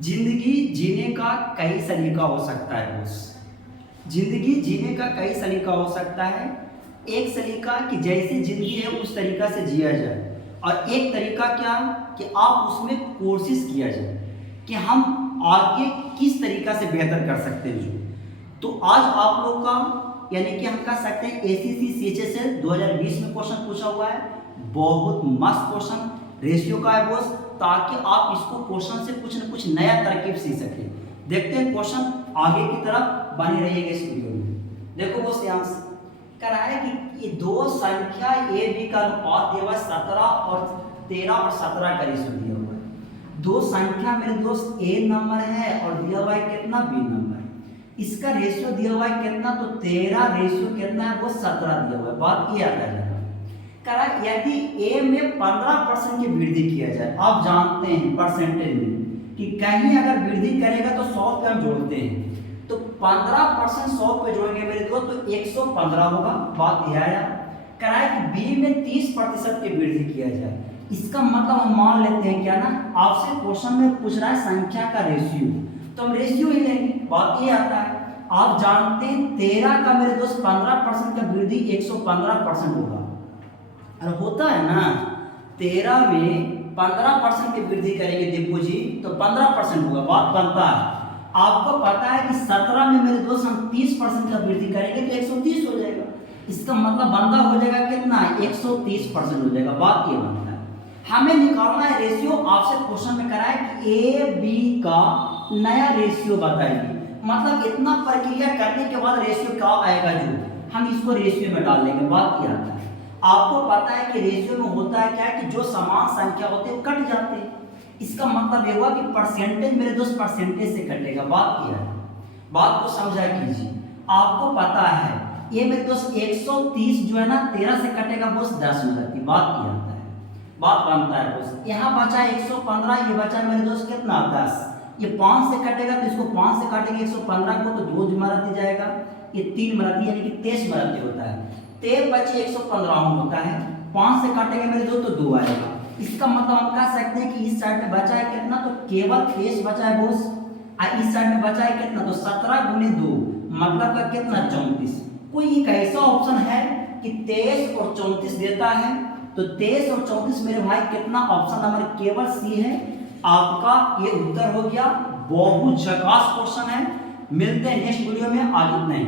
जिंदगी जीने का कई सलीका हो सकता है दोस्त। जिंदगी जीने का कई सलीका हो सकता है। एक सलीका कि जैसी जिंदगी है उस तरीका से जिया जाए, और एक तरीका क्या कि आप उसमें कोशिश किया जाए कि हम आगे किस तरीका से बेहतर कर सकते हैं। तो आज आप लोग का यानी कि हम कह सकते हैं ACC CHSL 2020 में क्वेश्चन पूछा हुआ है। बहुत मस्त क्वेश्चन रेशियो का है बॉस, ताकि आप इसको क्वेश्चन से कुछ न कुछ नया तरकीब सीख सकें। देखते हैं क्वेश्चन, आगे की तरफ बने रहिएगा इस वीडियो में। देखो बॉस, यहाँ से कह रहा है कि ये दो संख्या ए बी का अनुपात दिया हुआ है 17 और 13 और 17 का रेशियो दिया हुआ है। दो संख्या मेरे दोस्त ए नंबर है और दिया हुआ है कितना बी नंबर। इसका रेशियो दिया हुआ है कितना, तो 13 रेशियो कितना है वो 17 दिया हुआ है। बात ये आता है करा यदि ए में 15% की वृद्धि किया जाए, आप जानते हैं परसेंटेज में कि कहीं अगर वृद्धि करेगा तो 100 पे हम जोड़ते हैं, तो 15% 100 पे जोड़ेंगे मेरे दोस्त तो 115 होगा। बात यह आया। करा कि बी में 30% की वृद्धि किया जाए, इसका मतलब हम मान लेते हैं क्या ना, आपसे क्वेश्चन में पूछ रहा है संख्या का रेशियो, तो हम रेशियो ही लेंगे। बात ये आता है, आप जानते हैं 13 का मेरे दोस्त 15% का वृद्धि 115% होगा। और होता है ना 13 में 15% की वृद्धि करेंगे डिपोजिट तो 15% होगा। बात बनता है। आपको पता है कि 17 में मेरे दोस्त हम 30% का वृद्धि करेंगे तो 130 हो जाएगा। इसका मतलब बंदा हो जाएगा कितना, 130% हो जाएगा। बात ये बनता है, हमें निकालना है रेशियो। आपसे क्वेश्चन में करा है कि ए बी का नया रेशियो बताइए, मतलब इतना प्रक्रिया करने के बाद रेशियो क्या आएगा, जो हम इसको रेशियो में डाल देंगे। बात ये आता है, आपको पता है कि रेशियो में होता है क्या है कि जो समान संख्या होते हैं वो कट जाते हैं। इसका मतलब ये हुआ कि परसेंटेज मेरे दोस्त परसेंटेज से कटेगा। बात क्या है, बात को समझा कीजिए। आपको पता है ये मेरे दोस्त 130 जो है ना 13 से कटेगा बॉस 10 में रहती। बात क्या आता है, बात बनता है बॉस। यहाँ बचा 115, ये बचा मेरे दोस्त कितना 10। ये 5 से कटेगा तो इसको 5 से काटेंगे 115 को तो 2 मरती जाएगा, ये 3 मरती यानी कि 23 मरती होता है। 13 बचे 115 होता है, 5 से काटेंगे मेरे दोस्त तो 2 आएगा। इसका मतलब हम कह सकते हैं कि इस साइड में बचा है कितना, तो केवल 23 बचा है बॉस, और इस साइड में बचा है कितना, तो 17 गुने 2 मतलब का कितना 34। कोई एक ऐसा ऑप्शन है कि 23 और 34 देता है, तो 23 और 34 मेरे भाई कितना, ऑप्शन नंबर केवल सी है आपका। ये उत्तर हो गया। बहुत झकास क्वेश्चन है। मिलते हैं नेक्स्ट वीडियो में। आज इतना ही।